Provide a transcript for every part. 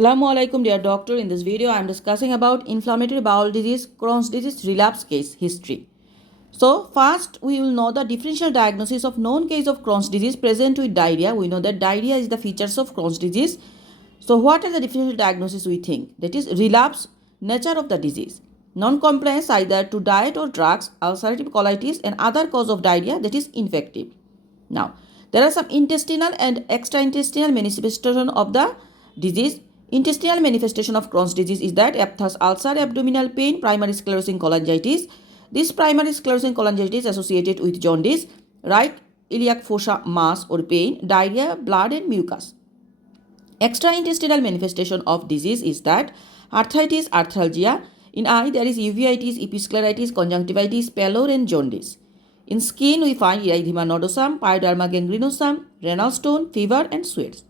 Assalamu alaikum dear doctor. In this video I am discussing about inflammatory bowel disease, Crohn's disease relapse case history. So first we will know the differential diagnosis of known case of Crohn's disease present with diarrhea. We know that diarrhea is the features of Crohn's disease. So what are the differential diagnosis we think? That is relapse, nature of the disease, non-compliance either to diet or drugs, ulcerative colitis and other cause of diarrhea, that is infective. Now there are some intestinal and extra-intestinal manifestation of the disease. Intestinal manifestation of Crohn's disease is that aphthous ulcer, abdominal pain, primary sclerosing cholangitis. This primary sclerosing cholangitis associated with jaundice, right iliac fossa mass or pain, diarrhea, blood and mucus. Extraintestinal manifestation of disease is that arthritis, arthralgia. In eye there is uveitis, episcleritis, conjunctivitis, pallor and jaundice. In skin we find erythema nodosum, pyoderma gangrenosum, renal stone, fever and sweats.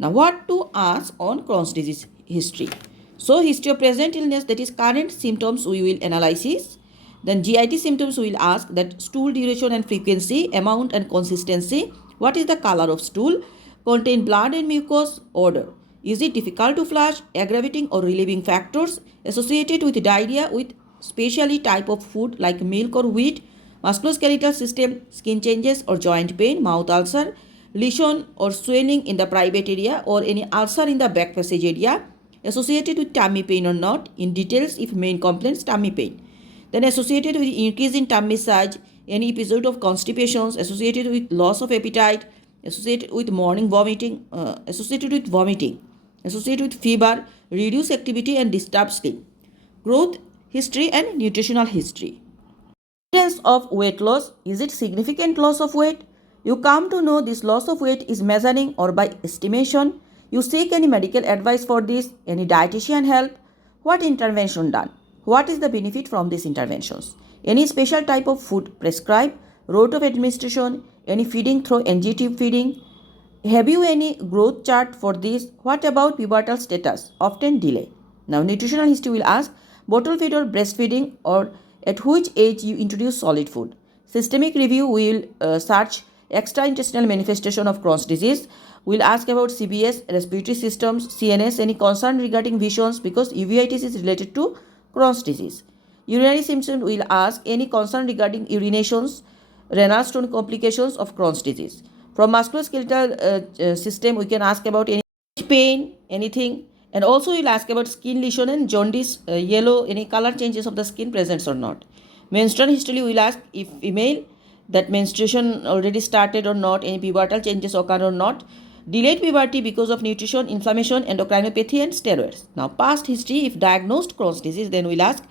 Now what to ask on Crohn's disease history? So history of present illness, that is current symptoms we will analysis. Then GIT symptoms we will ask, that stool duration and frequency, amount and consistency. What is the color of stool? Contain blood and mucus, odor. Is it difficult to flush? Aggravating or relieving factors associated with diarrhea with specially type of food like milk or wheat, musculoskeletal system, skin changes or joint pain, mouth ulcer, lesion or swelling in the private area or any ulcer in the back passage area associated with tummy pain or not. In details, if main complaints tummy pain. Then associated with increase in tummy size, any episode of constipations, associated with loss of appetite, associated with morning vomiting, associated with fever, reduced activity and disturbed sleep. Growth history and nutritional history. Evidence of weight loss. Is it significant loss of weight? You come to know this loss of weight is measuring or by estimation. You seek any medical advice for this, any dietitian help. What intervention done? What is the benefit from these interventions? Any special type of food prescribed? Route of administration? Any feeding through NG tube feeding? Have you any growth chart for this? What about pubertal status? Often delay. Now nutritional history will ask bottle feed or breastfeeding, or at which age you introduce solid food. Systemic review will search extra-intestinal manifestation of Crohn's disease. We'll ask about CBS, respiratory systems, CNS, any concern regarding visions because uveitis is related to Crohn's disease. Urinary symptoms will ask any concern regarding urinations, renal stone complications of Crohn's disease. From musculoskeletal system, we can ask about any pain, anything. And also we'll ask about skin lesion and jaundice, yellow, any color changes of the skin presents or not. Menstrual history will ask if female, that menstruation already started or not, any pubertal changes occur or not, delayed puberty because of nutrition, inflammation, endocrinopathy and steroids. Now past history, if diagnosed Crohn's disease, then we'll ask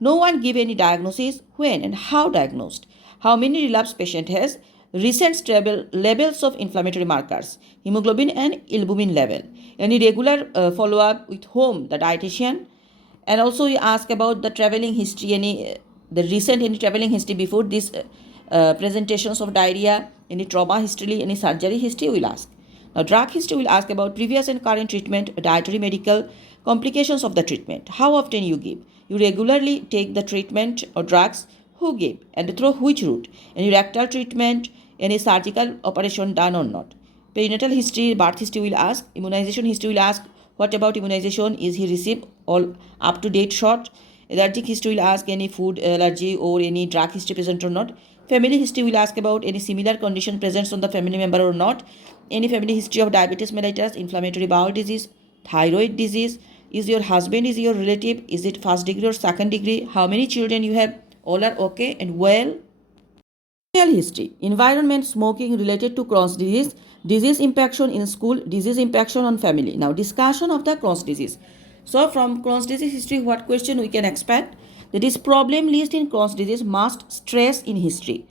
no one give any diagnosis, when and how diagnosed, how many relapse patient has, recent stable levels of inflammatory markers, hemoglobin and albumin level, any regular follow-up with whom, the dietitian. And also we ask about the traveling history, any traveling history before this presentations of diarrhea, any trauma history, any surgery history will ask. Now drug history will ask about previous and current treatment, dietary medical complications of the treatment, how often you give, you regularly take the treatment or drugs, who gave and through which route, any rectal treatment, any surgical operation done or not. Perinatal history, birth history will ask. Immunization history will ask what about immunization, is he received all up to date shot. Allergic history will ask any food allergy or any drug history present or not. Family history will ask about any similar condition presents on the family member or not. Any family history of diabetes mellitus, inflammatory bowel disease, thyroid disease. Is your husband is your relative? Is it first degree or second degree? How many children you have? All are okay and well. Social history. Environment, smoking related to Crohn's disease, disease impaction in school, disease impaction on family. Now discussion of the Crohn's disease. So from Crohn's disease history, what question we can expect? That is problem list in Crohn's disease must stress in history.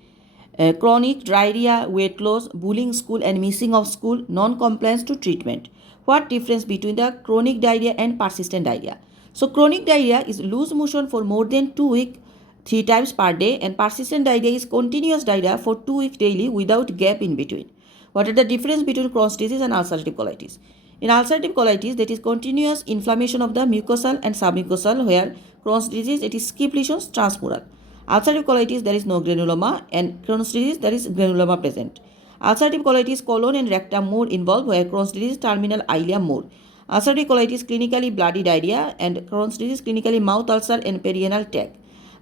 Chronic diarrhea, weight loss, bullying school and missing of school, non-compliance to treatment. What difference between the chronic diarrhea and persistent diarrhea? So chronic diarrhea is loose motion for more than 2 weeks, 3 times per day, and persistent diarrhea is continuous diarrhea for 2 weeks daily without gap in between. What are the difference between Crohn's disease and ulcerative colitis? In ulcerative colitis, that is continuous inflammation of the mucosal and submucosal, where Crohn's disease, it is skip lesions transmural. Ulcerative colitis, there is no granuloma, and Crohn's disease, there is granuloma present. Ulcerative colitis, colon and rectum more involved, where Crohn's disease terminal ileum more. Ulcerative colitis clinically bloody diarrhea, and Crohn's disease clinically mouth ulcer and perianal tag.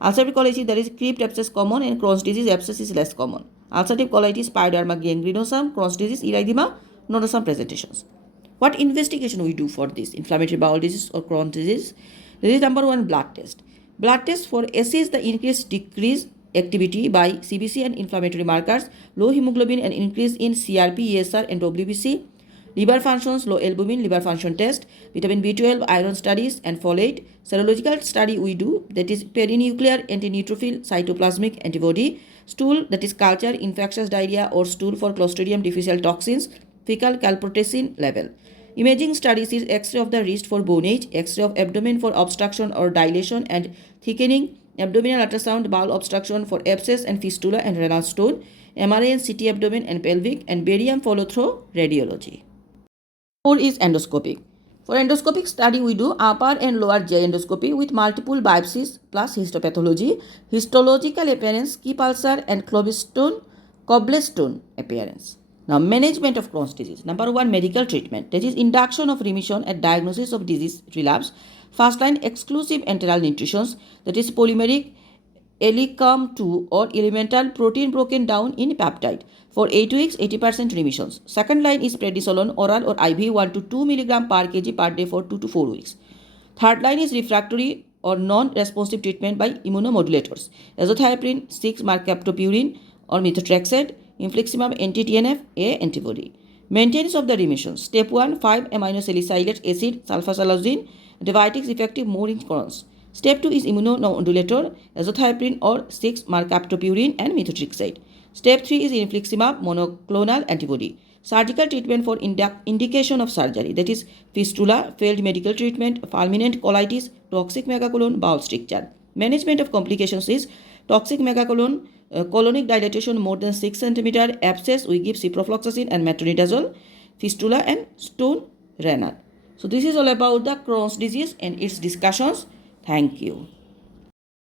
Ulcerative colitis, there is crypt abscess common, and Crohn's disease abscess is less common. Ulcerative colitis pyoderma gangrenosum, Crohn's disease erythema nodosum presentations. What investigation we do for this inflammatory bowel disease or Crohn's disease? This is number one, blood test. Blood test for assess the increased decrease activity by CBC and inflammatory markers, low hemoglobin and increase in CRP, ESR and WBC, liver functions, low albumin, liver function test, vitamin B12, iron studies and folate. Serological study we do, that is perinuclear antineutrophil cytoplasmic antibody, stool, that is culture, infectious diarrhea or stool for Clostridium difficile toxins, fecal calprotectin level. Imaging studies is X-ray of the wrist for bone age, X-ray of abdomen for obstruction or dilation and thickening, abdominal ultrasound bowel obstruction for abscess and fistula and renal stone, MRI and CT abdomen and pelvic, and barium follow-through radiology. 4 is endoscopic. For endoscopic study, we do upper and lower GI endoscopy with multiple biopsies plus histopathology, histological appearance, key ulcer and cobblestone appearance. Now, management of Crohn's disease. Number one, medical treatment. That is induction of remission and diagnosis of disease relapse. First line, exclusive enteral nutrition. That is polymeric Elicum 2 or elemental protein broken down in peptide. For 8 weeks, 80% remissions. Second line is prednisolone oral or IV 1 to 2 mg per kg per day for 2 to 4 weeks. Third line is refractory or non-responsive treatment by immunomodulators. Azathioprine, 6 mercaptopurine or methotrexate, infliximab anti-TNF-A antibody. Maintenance of the remission. Step 1, 5-aminosalicylate acid, sulfasalazine, antibiotics effective more in Crohn's. Step 2 is immunomodulator, azathioprine or 6 mercaptopurine and methotrexate. Step 3 is infliximab monoclonal antibody. Surgical treatment for indication of surgery, that is fistula, failed medical treatment, fulminant colitis, toxic megacolon, bowel stricture. Management of complications is toxic megacolon, colonic dilatation more than 6 cm, abscess, we give ciprofloxacin and metronidazole, fistula and stone renal. So this is all about the Crohn's disease and its discussions. Thank you.